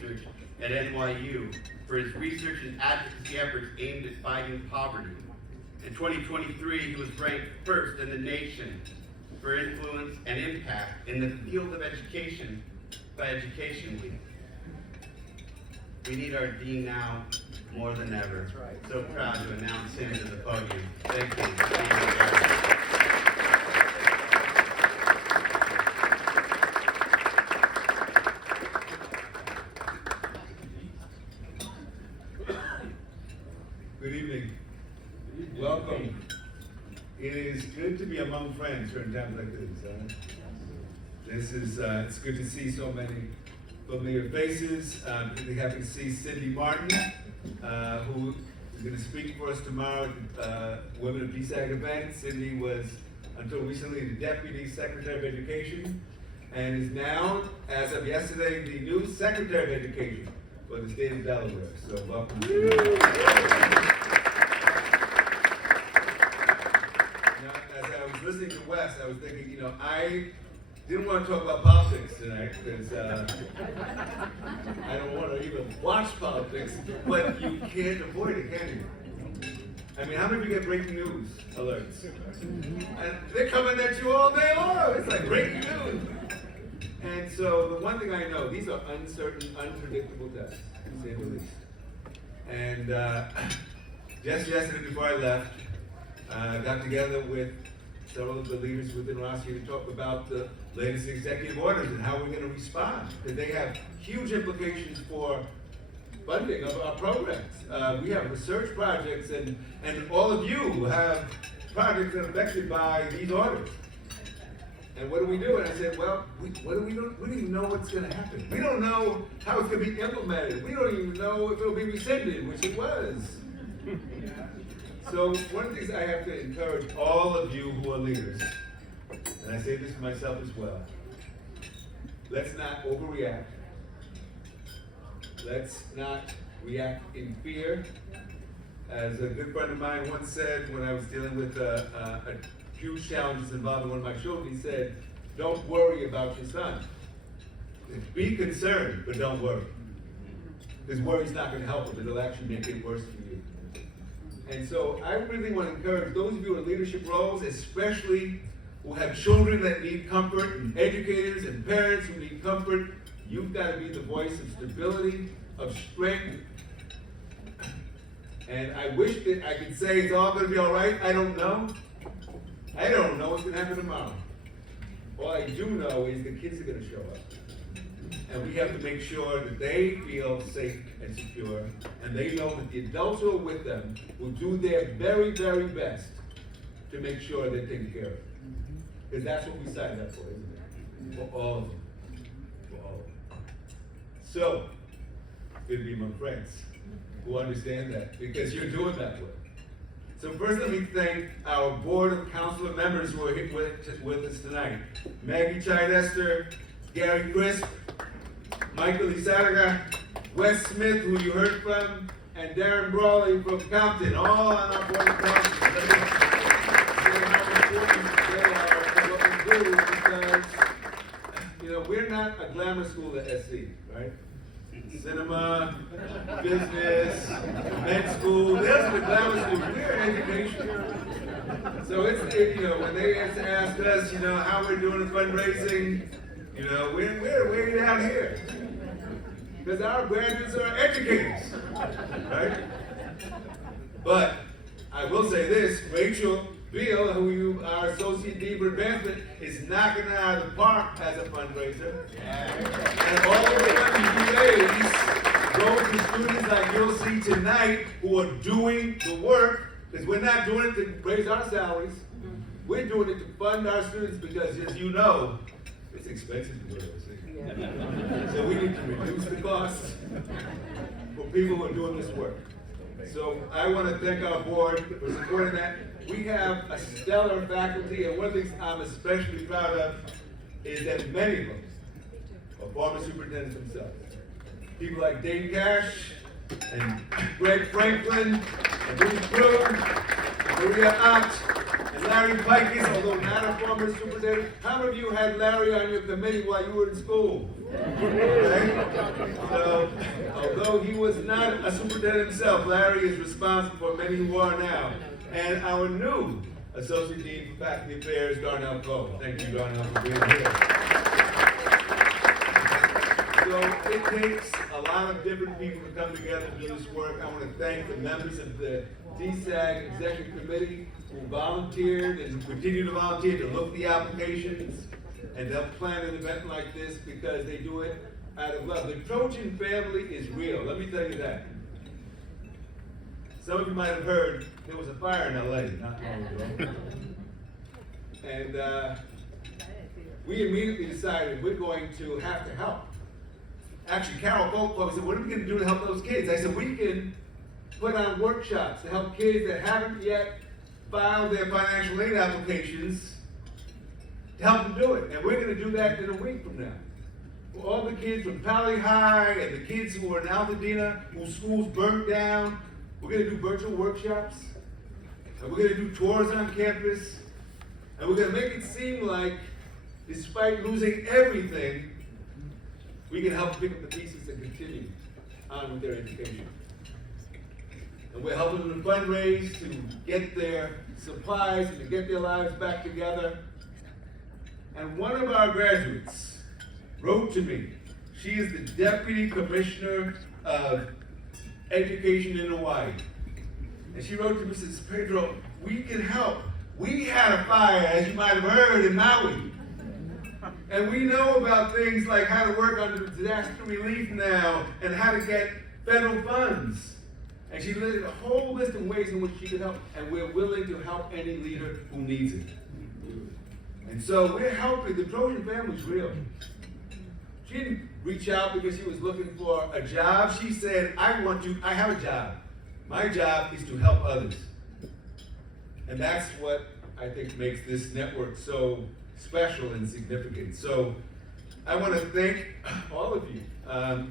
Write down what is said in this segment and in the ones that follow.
research at NYU for his research and advocacy efforts aimed at fighting poverty. In 2023, he was ranked first in the nation for influence and impact in the field of education by Education Week. We need our dean now more than ever. So proud to announce him to the podium. Thank you. Good evening. Welcome. It is good to be among friends during times like this. It's good to see so many familiar faces. I'm really happy to see Cindy Martin, who is going to speak for us tomorrow at the Women of DSAG event. Cindy was, until recently, the Deputy Secretary of Education, and is now, as of yesterday, the new Secretary of Education for the state of Delaware. So welcome. As I was listening to Wes, I was thinking, I didn't want to talk about politics tonight because I don't want to even watch politics, but you can't avoid it, can you? I mean, how many of you get breaking news alerts? And they're coming at you all day long. It's like breaking news. And so the one thing I know, these are uncertain, unpredictable times, to say the least. And just yesterday before I left, got together with several of the leaders within ROSI to talk about the latest executive orders and how we're going to respond. Because they have huge implications for funding of our programs. We have research projects, and all of you have projects that are affected by these orders. And what do we do? And I said, well, what do we do? We don't even know what's going to happen. We don't know how it's going to be implemented. We don't even know if it'll be rescinded, which it was. So one of the things I have to encourage all of you who are leaders, and I say this to myself as well, let's not overreact. Let's not react in fear. As a good friend of mine once said when I was dealing with a huge challenges involving one of my children, he said, don't worry about your son. Be concerned, but don't worry. Because worry's not going to help him. It'll actually make it worse for you. And so I really want to encourage those of you in leadership roles, especially who have children that need comfort, and educators and parents who need comfort, you've got to be the voice of stability, of strength. And I wish that I could say it's all going to be all right. I don't know. I don't know what's going to happen tomorrow. All I do know is the kids are going to show up. And we have to make sure that they feel safe and secure, and they know that the adults who are with them will do their very, very best to make sure they're taken care of. Because that's what we signed up for, isn't it? For all of them. For all of them. So, good to be among friends who understand that, because you're doing that work. So first, let me thank our board of councilor members who are here with us tonight. Maggie Chidester, Gary Crisp, Michael Isaraga, Wes Smith, who you heard from, and Darren Brawley from Compton, all on our board of councilors. They're how important they are for what we do, because, we're not a glamour school at SC, right? Cinema, business, med school, there's the glamour school. We're education. So when they ask us, how we're doing fundraising, we're way down here. Because our graduates are educators, right? But I will say this, Rachel Beal, who our Associate Dean for Advancement, is knocking it out of the park as a fundraiser. And all of the money you raise goes to students like you'll see tonight who are doing the work, because we're not doing it to raise our salaries. We're doing it to fund our students because, as you know, it's expensive to go overseas. So we need to reduce the costs for people who are doing this work. So I want to thank our board for supporting that. We have a stellar faculty, and one of the things I'm especially proud of is that many of them are former superintendents themselves. People like Dave Cash, and Greg Franklin, and Bruce Brewer, and Maria Ott, and Larry Pikes, although not a former superintendent. How many of you had Larry on your committee while you were in school? Okay? So though he was not a superintendent himself, Larry is responsible for many who are now. And our new Associate Dean for Faculty Affairs, Darnell Cole. Thank you, Darnell, for being here. So it takes a lot of different people to come together to do this work. I want to thank the members of the DSAG Executive Committee who volunteered and continue to volunteer to look at the applications and to help plan an event like this because they do it out of love. The Trojan family is real, let me tell you that. Some of you might have heard there was a fire in LA not long ago. And we immediately decided we're going to have to help. Actually, Carol Folklow said, what are we going to do to help those kids? I said, we can put on workshops to help kids that haven't yet filed their financial aid applications to help them do it. And we're going to do that in a week from now. For all the kids from Pali High and the kids who are in Altadena, whose schools burnt down, we're going to do virtual workshops. And we're going to do tours on campus. And we're going to make it seem like, despite losing everything, we can help pick up the pieces and continue on with their education. And we're helping them to fundraise, to get their supplies, and to get their lives back together. And one of our graduates wrote to me. She is the Deputy Commissioner of Education in Hawaii. And she wrote to me and says, Pedro, we can help. We had a fire, as you might have heard, in Maui. And we know about things like how to work under disaster relief now and how to get federal funds. And she listed a whole list of ways in which she could help, and we're willing to help any leader who needs it. And so we're helping. The Trojan family's real. She didn't reach out because she was looking for a job. She said, I have a job. My job is to help others. And that's what I think makes this network so special and significant. So I want to thank all of you.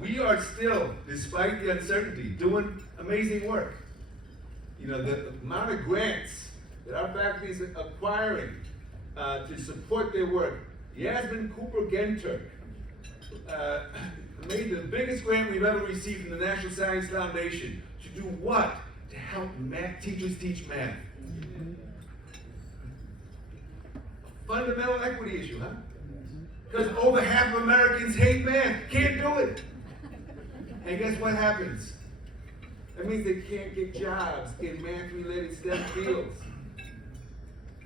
We are still, despite the uncertainty, doing amazing work. You know, the amount of grants that our faculty is acquiring to support their work. Yasmin Cooper-Genturk made the biggest grant we've ever received from the National Science Foundation. To do what? To help math teachers teach math. Fundamental equity issue, huh? Because over half of Americans hate math, can't do it. And guess what happens? That means they can't get jobs in math-related STEM fields.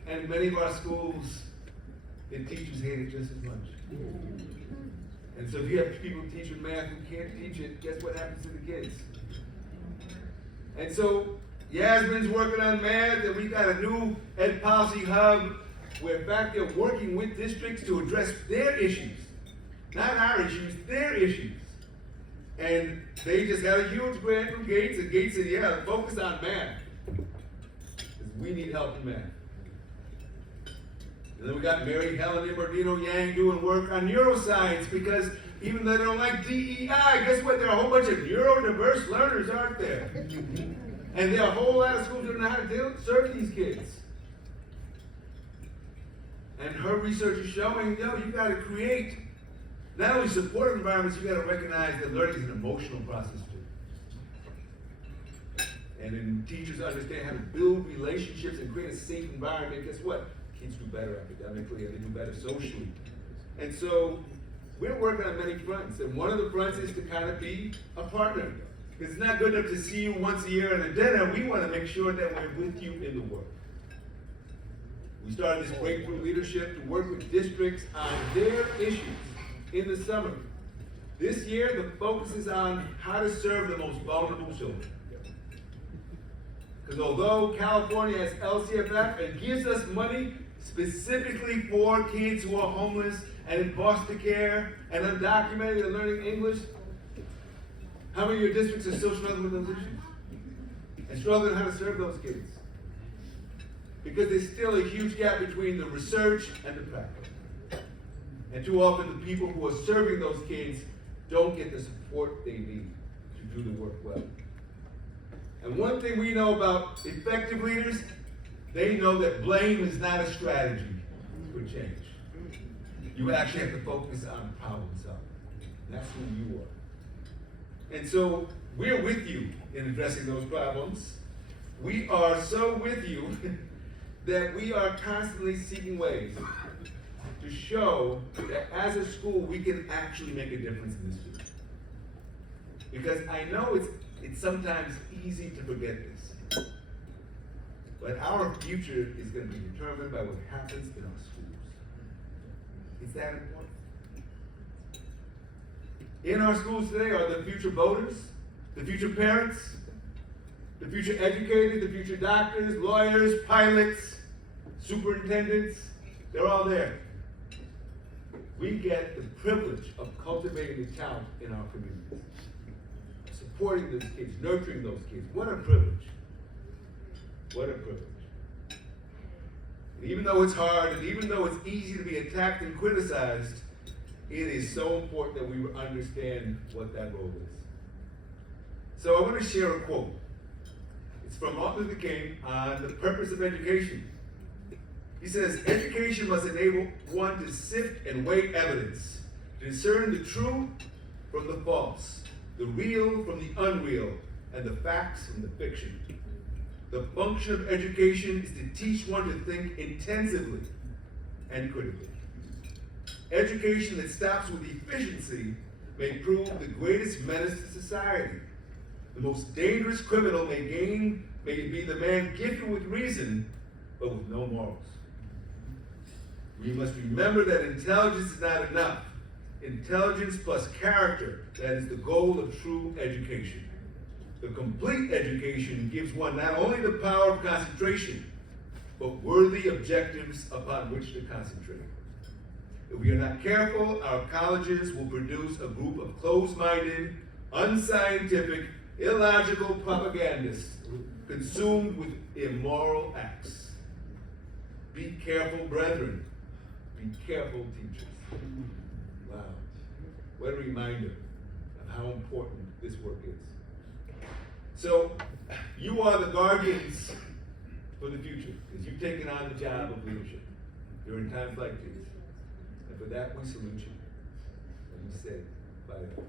And many of our schools, the teachers hate it just as much. And so if you have people teaching math who can't teach it, guess what happens to the kids? And so Yasmin's working on math, and we've got a new Ed Policy Hub where in fact they're working with districts to address their issues. Not our issues, their issues. And they just got a huge grant from Gates, and Gates said, yeah, focus on math. Because we need help in math. And then we got Mary Helen and Bernardino Yang doing work on neuroscience, because even though they don't like DEI, guess what? There are a whole bunch of neurodiverse learners, aren't there? And there are a whole lot of schools that don't know how to serve these kids. And her research is showing, you've got to create not only supportive environments, you've got to recognize that learning is an emotional process too. And then teachers understand how to build relationships and create a safe environment. Guess what? Kids do better academically and they do better socially. And so we're working on many fronts. And one of the fronts is to kind of be a partner. It's not good enough to see you once a year at a dinner. We want to make sure that we're with you in the work. We started this breakthrough leadership to work with districts on their issues in the summer. This year, the focus is on how to serve the most vulnerable children. Because although California has LCFF and gives us money specifically for kids who are homeless and in foster care and undocumented and learning English, how many of your districts are still struggling with those issues? And struggling how to serve those kids? Because there's still a huge gap between the research and the practice. And too often the people who are serving those kids don't get the support they need to do the work well. And one thing we know about effective leaders, they know that blame is not a strategy for change. You actually have to focus on problem solving. That's who you are. And so We're with you in addressing those problems. We are so with you that we are constantly seeking ways to show that as a school we can actually make a difference in this field. Because I know it's sometimes easy to forget this. But our future is going to be determined by what happens in our schools. Is that important? In our schools today are the future voters, the future parents, the future educators, the future doctors, lawyers, pilots, superintendents. They're all there. We get the privilege of cultivating the talent in our communities, supporting those kids, nurturing those kids. What a privilege. What a privilege. And even though it's hard, and even though it's easy to be attacked and criticized, it is so important that we understand what that role is. So I want to share a quote. It's from Martin Luther King on the purpose of education. He says, education must enable one to sift and weigh evidence, to discern the true from the false, the real from the unreal, and the facts from the fiction. The function of education is to teach one to think intensively and critically. Education that stops with efficiency may prove the greatest menace to society. The most dangerous criminal may be the man gifted with reason, but with no morals. We must remember that intelligence is not enough. Intelligence plus character, that is the goal of true education. The complete education gives one not only the power of concentration, but worthy objectives upon which to concentrate. If we are not careful, our colleges will produce a group of closed-minded, unscientific, illogical propagandists consumed with immoral acts. Be careful, brethren. Be careful, teachers. Wow. What a reminder of how important this work is. So, you are the guardians for the future, because you've taken on the job of leadership during times like these. And for that, we salute you. And we say, bye.